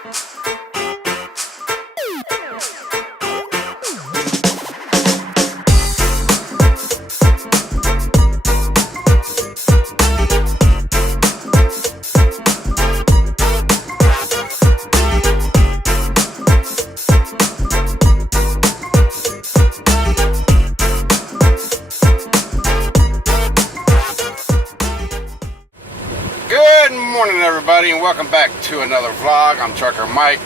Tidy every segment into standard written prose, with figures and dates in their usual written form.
Good morning, everybody, and welcome back to another vlog. I'm Trucker Mike.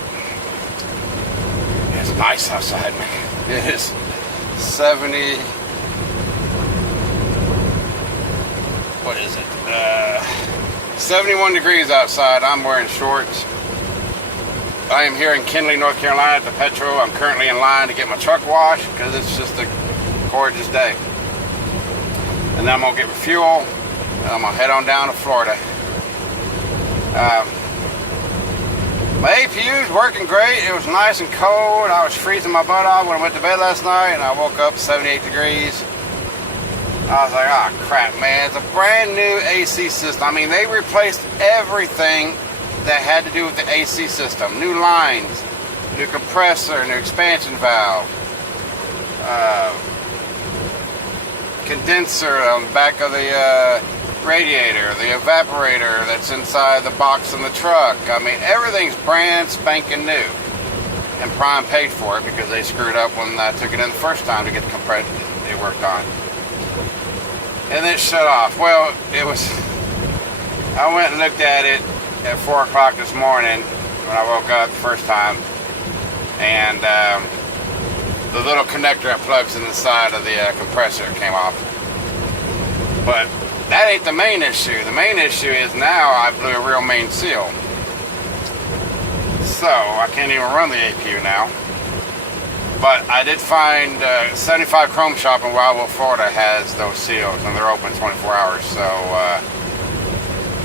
It's nice outside, man. It is 70. What is it? 71 degrees outside. I'm wearing shorts. I am here in Kinley, North Carolina at the Petro. I'm currently in line to get my truck washed because it's just a gorgeous day. And then I'm gonna get fuel. And I'm gonna head on down to Florida. My APU is working great. It was nice and cold. I was freezing my butt off when I went to bed last night, and I woke up 78 degrees. I was like, oh crap, man. It's a brand new AC system. I mean, they replaced everything that had to do with the AC system. New lines, new compressor, new expansion valve, condenser on the back of the radiator, the evaporator that's inside the box in the truck. I mean, everything's brand spanking new. And Prime paid for it because they screwed up when I took it in the first time to get the compressor it worked on. And it shut off. Well, it was... I went and looked at it at 4 o'clock this morning when I woke up the first time. And the little connector that plugs in the side of the compressor came off. But that ain't the main issue. The main issue is now I blew a real main seal. So I can't even run the APU now. But I did find 75 Chrome Shop in Wildwood, Florida has those seals, and they're open 24 hours. So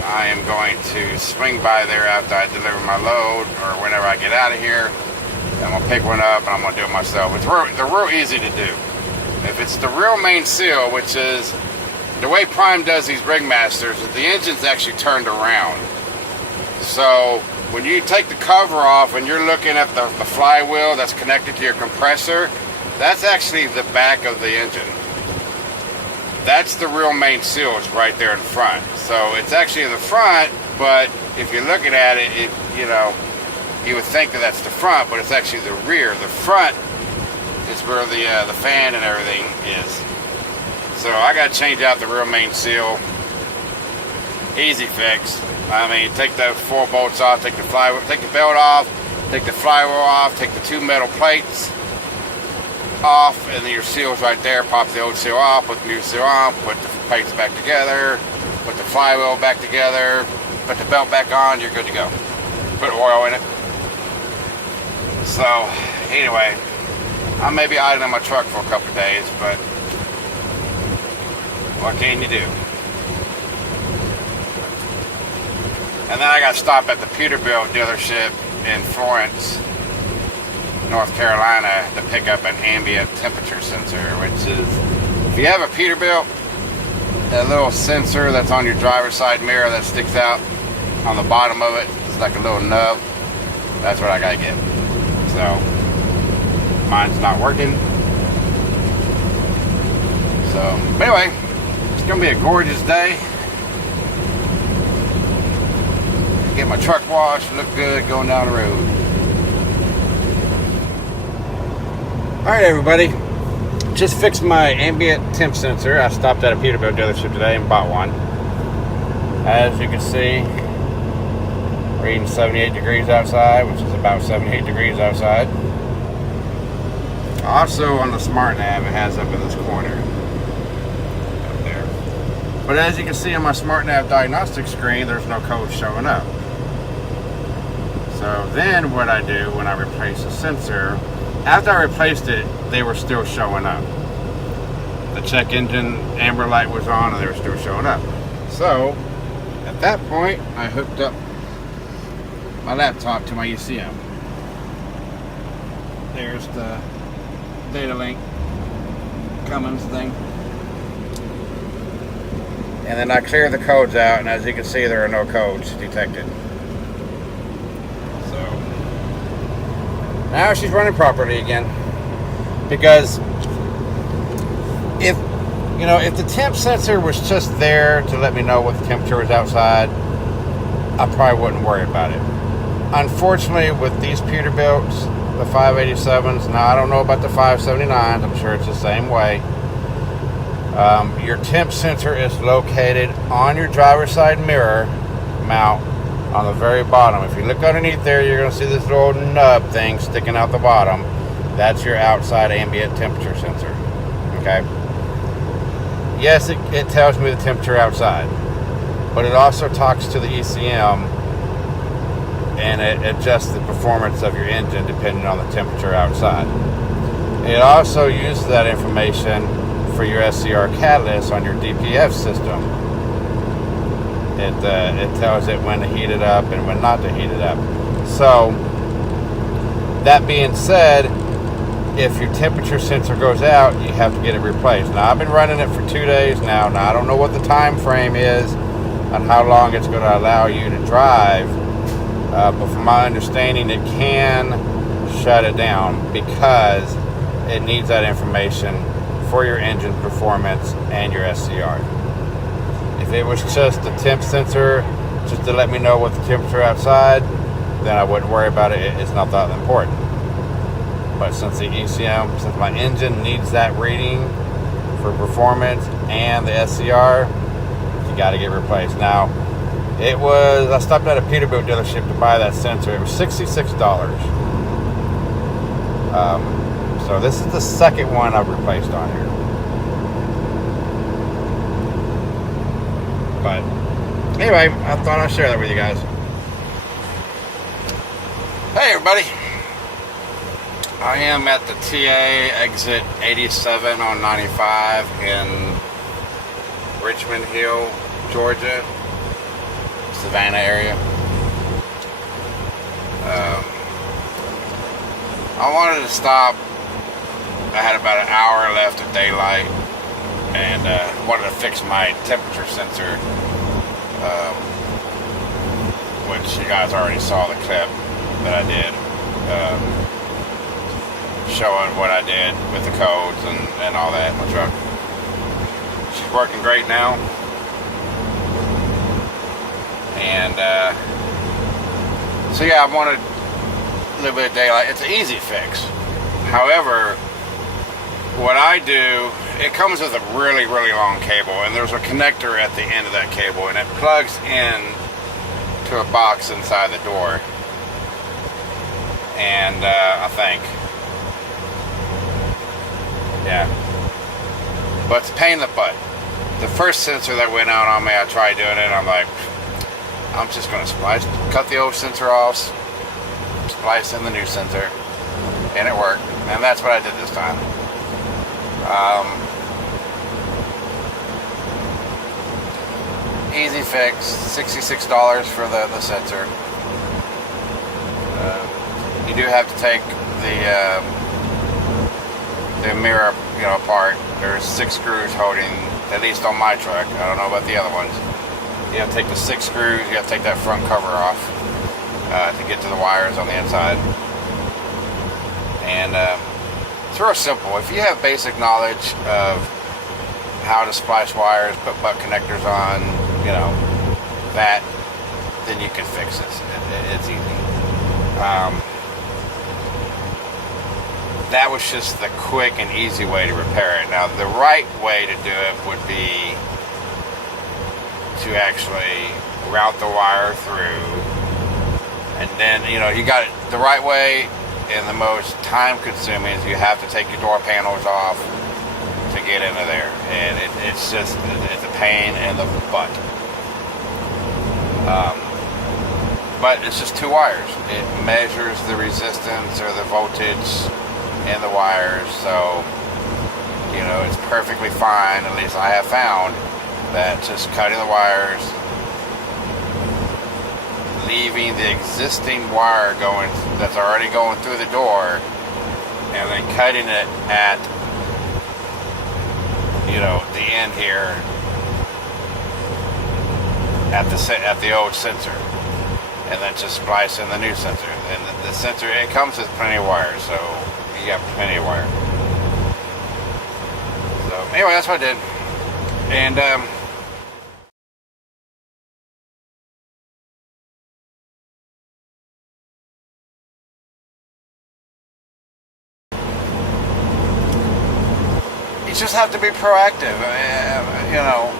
I am going to swing by there after I deliver my load or whenever I get out of here. I'm going to pick one up and I'm going to do it myself. They're real easy to do. If it's the real main seal, which is the way Prime does these Rigmasters, is the engine's actually turned around. So when you take the cover off and you're looking at the flywheel that's connected to your compressor, that's actually the back of the engine. That's the real main seal. It's right there in front. So it's actually in the front, but if you're looking at it, you would think that that's the front, but it's actually the rear. The front is where the fan and everything is. So I got to change out the rear main seal. Easy fix. I mean, take the 4 bolts off, take the flywheel, take the belt off, take the flywheel off, take the 2 metal plates off, and then your seal's right there. Pop the old seal off, put the new seal on, put the plates back together, put the flywheel back together, put the belt back on, you're good to go. Put oil in it. So, anyway, I may be idling my truck for a couple of days, but what can you do? And then I got stopped at the Peterbilt dealership in Florence, North Carolina, to pick up an ambient temperature sensor, which is, if you have a Peterbilt, that little sensor that's on your driver's side mirror that sticks out on the bottom of it, it's like a little nub. That's what I gotta get. So, mine's not working. So, anyway, it's gonna be a gorgeous day. Get my truck washed, look good going down the road. Alright everybody, just fixed my ambient temp sensor. I stopped at a Peterbilt dealership today and bought one. As you can see, reading 78 degrees outside, which is about 78 degrees outside. Also on the smart nav, it has up in this corner up there. But as you can see on my smart nav diagnostic screen, there's no code showing up. So then what I do when I replace the sensor, after I replaced it, they were still showing up. The check engine amber light was on and they were still showing up. So at that point, I hooked up my laptop to my ECM. There's the data link Cummins thing. And then I cleared the codes out, and as you can see, there are no codes detected. So Now she's running properly again. Because if the temp sensor was just there to let me know what the temperature was outside, I probably wouldn't worry about it. Unfortunately, with these Peterbilts, the 587s, now I don't know about the 579s, I'm sure it's the same way. Your temp sensor is located on your driver's side mirror mount on the very bottom. If you look underneath there, you're going to see this little nub thing sticking out the bottom. That's your outside ambient temperature sensor. Okay? Yes, it tells me the temperature outside, but it also talks to the ECM and it adjusts the performance of your engine depending on the temperature outside. It also uses that information for your SCR catalyst on your DPF system. It tells it when to heat it up and when not to heat it up. So, that being said, if your temperature sensor goes out, you have to get it replaced. Now, I've been running it for 2 days now. Now, I don't know what the time frame is on how long it's going to allow you to drive. But from my understanding, it can shut it down because it needs that information for your engine performance and your SCR. If it was just a temp sensor, just to let me know what the temperature outside, then I wouldn't worry about it. It's not that important. But since the ECM, since my engine needs that reading for performance and the SCR, you got to get replaced. Now, I stopped at a Peterbilt dealership to buy that sensor. It was $66. So this is the second one I've replaced on here. But anyway, I thought I'd share that with you guys. Hey everybody. I am at the TA exit 87 on 95 in Richmond Hill, Georgia, Savannah area. I wanted to stop. I had about an hour left of daylight and wanted to fix my temperature sensor, which you guys already saw the clip that I did, showing what I did with the codes and all that in my truck. She's working great now. And so yeah, I wanted a little bit of daylight. It's an easy fix. However, what I do, it comes with a really, really long cable, and there's a connector at the end of that cable, and it plugs in to a box inside the door. And I think, yeah, but it's a pain in the butt. The first sensor that went out on me, I tried doing it, and I'm like, I'm just going to cut the old sensor off, splice in the new sensor, and it worked. And that's what I did this time. Easy fix, $66 for the sensor. You do have to take the mirror, apart. There's 6 screws holding, at least on my truck. I don't know about the other ones. You have to take the 6 screws. You have to take that front cover off to get to the wires on the inside. And it's real simple. If you have basic knowledge of how to splice wires, put butt connectors on, that, then you can fix this. It's easy. That was just the quick and easy way to repair it. Now, the right way to do it would be to actually route the wire through, and then you got it the right way. And the most time consuming is you have to take your door panels off to get into there, and it's a pain in the butt. But it's just 2 wires. It measures the resistance or the voltage in the wires, so it's perfectly fine. At least I have found that just cutting the wires, leaving the existing wire that's already going through the door, and then cutting it at the end here at the old sensor. and then just splice in the new sensor. And the sensor, it comes with plenty of wire, so you got plenty of wire. So anyway, that's what I did. And you just have to be proactive. You know,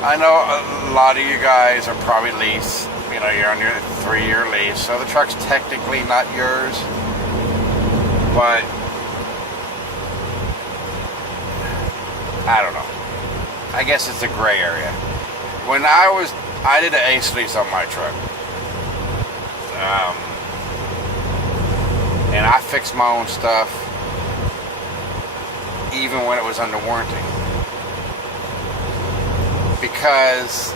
I know a lot of you guys are probably leased. You know, you're on your 3-year lease, so the truck's technically not yours, but I don't know. I guess it's a gray area. When I did an ACE lease on my truck, and I fixed my own stuff, even when it was under warranty, because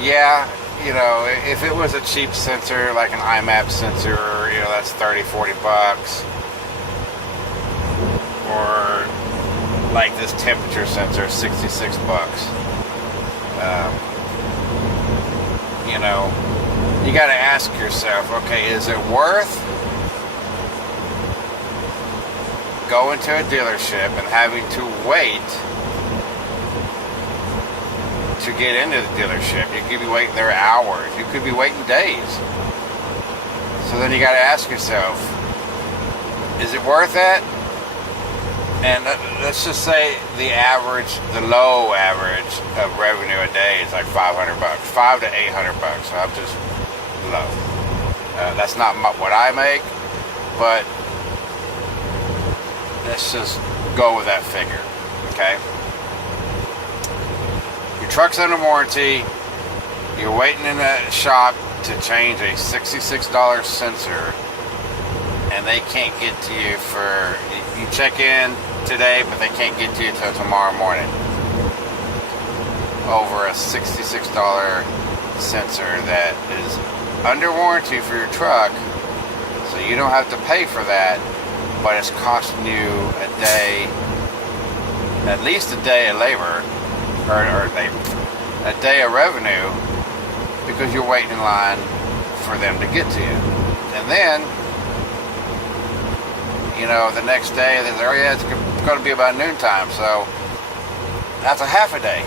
yeah, you know, if it was a cheap sensor like an IMAP sensor, you know, that's $30-$40, or like this temperature sensor, $66. You know, you got to ask yourself, okay, is it worth going to a dealership and having to wait to get into the dealership? You could be waiting there hours. You could be waiting days. So then you got to ask yourself, is it worth it? And let's just say the low average of revenue a day is like $500, $500 to $800. So I'm just low. That's not what I make, but let's just go with that figure, okay? Your truck's under warranty. You're waiting in a shop to change a $66 sensor, and they can't get to you for, you check in today, but they can't get to you until tomorrow morning over a $66 sensor that is under warranty for your truck, so you don't have to pay for that, but it's costing you a day, at least a day of labor, or a day of revenue, because you're waiting in line for them to get to you. And then, you know, the next day they say, oh yeah, it's going to be about noontime, so that's a half a day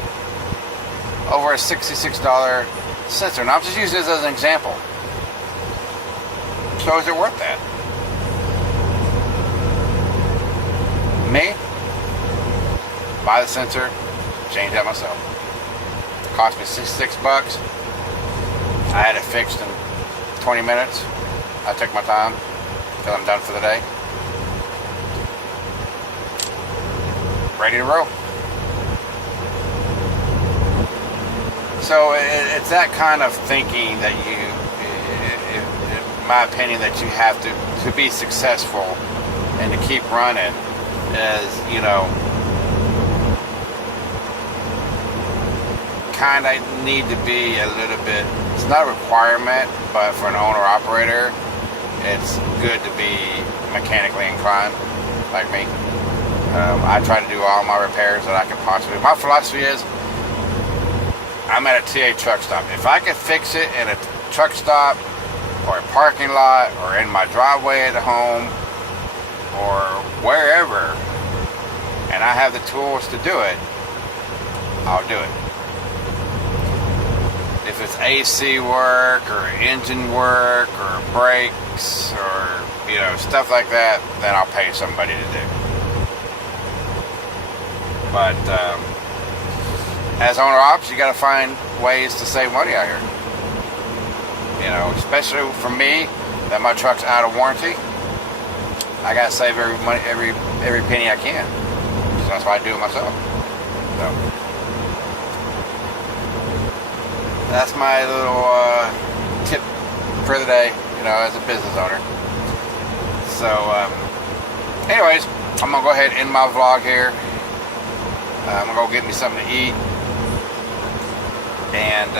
over a $66 sensor. Now I'm just using this as an example. So is it worth that? Me? Buy the sensor, change that myself. It cost me $66. I had it fixed in 20 minutes. I took my time until I'm done for the day. Ready to roll. So it's that kind of thinking that you, in my opinion, that you have to be successful and to keep running, is, you know, kind of need to be a little bit, it's not a requirement, but for an owner-operator, it's good to be mechanically inclined, like me. I try to do all my repairs that I can possibly. My philosophy is, I'm at a TA truck stop. If I can fix it in a truck stop, or a parking lot, or in my driveway at home, or wherever, and I have the tools to do it, I'll do it. If it's AC work, or engine work, or brakes, or, you know, stuff like that, then I'll pay somebody to do. But as owner ops, you got to find ways to save money out here. You know, especially for me, that my truck's out of warranty. I got to save every penny I can. So that's why I do it myself. So that's my little tip for the day, you know, as a business owner. So, anyways, I'm gonna go ahead and end my vlog here. I'm gonna go get me something to eat and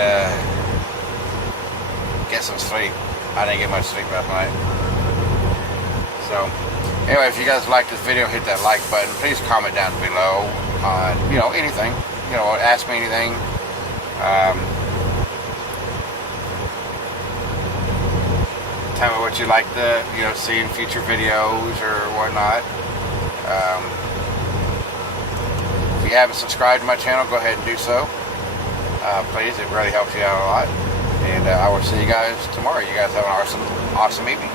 get some sleep. I didn't get much sleep last night. So, anyway, if you guys like this video, hit that like button. Please comment down below on, you know, anything. ask me anything. Tell me what you'd like to, see in future videos or whatnot. If you haven't subscribed to my channel, go ahead and do so. Please, it really helps you out a lot. And I will see you guys tomorrow. You guys have an awesome evening.